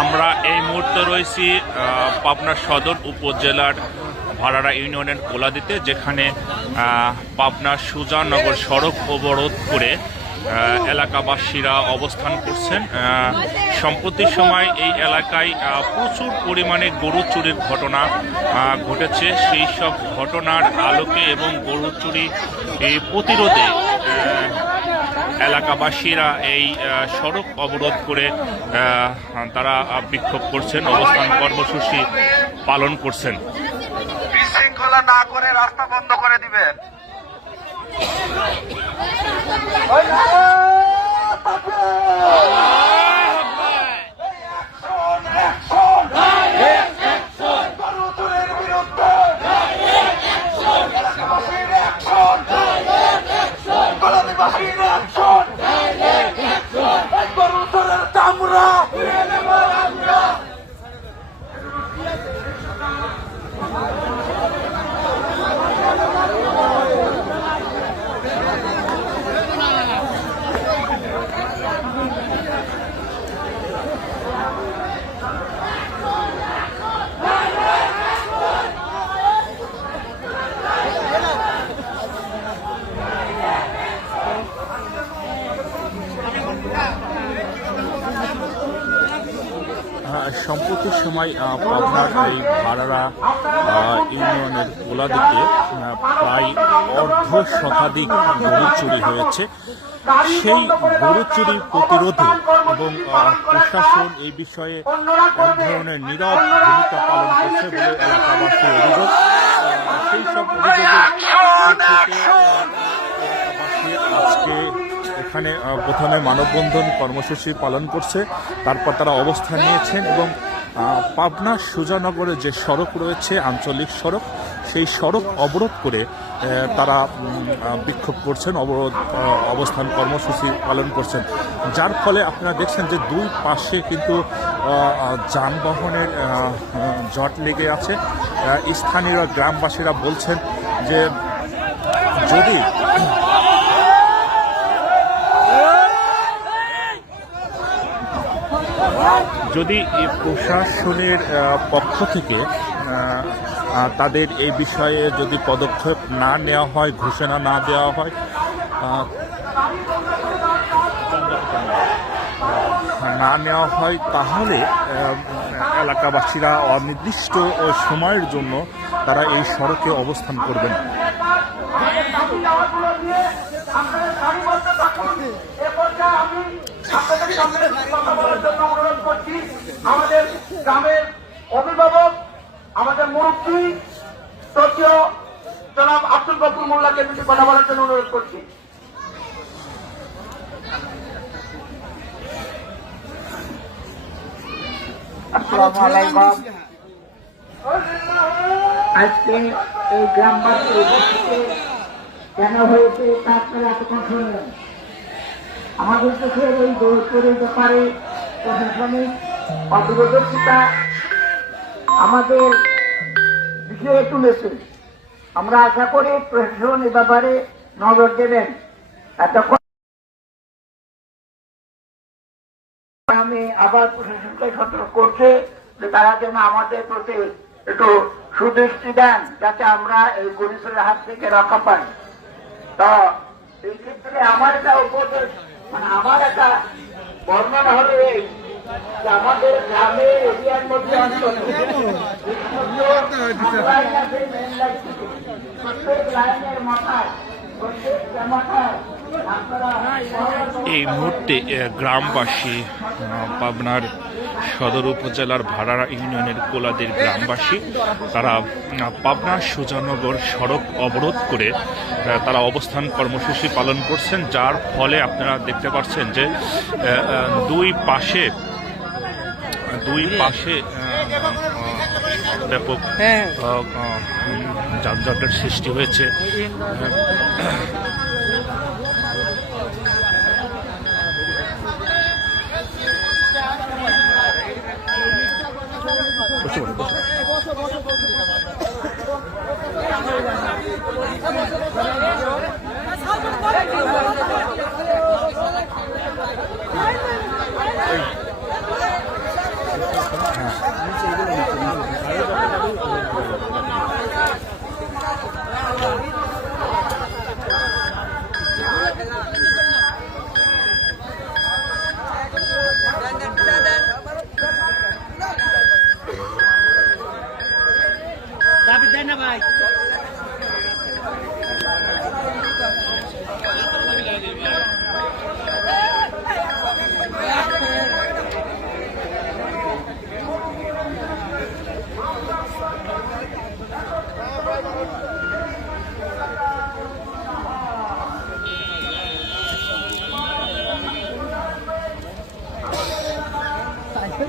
আমরা এই মুহূর্তে রয়েছি পাবনা সদর উপজেলার ভাড়ারা ইউনিয়নের কোলাদিতে, যেখানে পাবনা সুজানগর সড়ক অবরোধ করে এলাকাবাসীরা অবস্থান করছেন। সম্প্রতি সময় এই এলাকায় প্রচুর পরিমাণে গরু চুরির ঘটনা ঘটেছে। সেই সব ঘটনার আলোকে এবং গরু চুরি প্রতিরোধে এলাকাবাসীরা এই সড়ক অবরোধ করে তারা বিক্ষোভ করছেন, অবস্থান কর্মসূচি পালন করছেন। বিশৃঙ্খলা না করে রাস্তা বন্ধ করে দিবেন। সম্প্রতি সময় পাবনার এই ভাড়ারা ইউনিয়নের কোলাদিতে প্রায় অর্ধ শতাধিক গরু চুরি হয়েছে। সেই গরু চুরি প্রতিরোধে এবং প্রশাসন এই বিষয়ে এক ধরনের নীরব ভূমিকা পালন করছে বলে এলাকাবাসীর অভিযোগ। সেই সব অভিযোগের আজকে এখানে প্রথমে মানববন্ধন কর্মসূচি পালন করছে, তারপর তারা অবস্থান নিয়েছেন এবং পাবনা সুজানগরে যে সড়ক রয়েছে, আঞ্চলিক সড়ক, সেই সড়ক অবরোধ করে তারা বিক্ষোভ করছেন, অবস্থান কর্মসূচি পালন করছেন। যার ফলে আপনারা দেখছেন যে দুই পাশে কিন্তু যানবাহনের জট লেগে আছে। স্থানীয় গ্রামবাসীরা বলছেন যে যদি প্রশাসনের পক্ষ থেকে তাদের এই বিষয়ে যদি পদক্ষেপ না নেওয়া হয়, ঘোষণা না দেওয়া হয়, তাহলে এলাকাবাসীরা অনির্দিষ্ট সময়ের জন্য তারা এই সড়কে অবস্থান করবেন। আমাদের গ্রামের অভিভাবক, আমাদের মুরব্বী তথ্য জনাব আব্দুল গফুর মোল্লাকে দুটি কথা বলার জন্য অনুরোধ করছি। আসসালামু আলাইকুম। আজকে এই গ্রামবাসী কেন হয়েছে তা আপনারা এতক্ষণ শুনলেন। আমাদের দেশের এই গৌরবের ব্যাপারে প্রশাসনিক অদূরদর্শিতা আমাদের বিষয়ে তুলেছে। আমরা আশা করি প্রশাসন এ ব্যাপারে নজর দেবেন। এতক্ষণ আমি আবার প্রশাসনকে সতর্ক করছে যে তারা যেন আমাদের প্রতি একটু সুদৃষ্টি দেন, যাতে আমরা এই গরিবের হাত থেকে রক্ষা পাই। তো এই ক্ষেত্রে আমার একটা উপদেশ, আমার একটা বর্ণনা হলো এই যে আমাদের গ্রামের এরিয়ার মধ্যে প্রত্যেক লাইনের মাথায় এই মুহূর্তে গ্রামবাসী, পাবনার সদর উপজেলার ভাড়ারা ইউনিয়নের কোলাদের গ্রামবাসী, তারা পাবনা সুজানগর সড়ক অবরোধ করে তারা অবস্থান কর্মসূচি পালন করছেন। যার ফলে আপনারা দেখতে পাচ্ছেন যে দুই পাশে ব্যাপক যানজটের সৃষ্টি হয়েছে। এক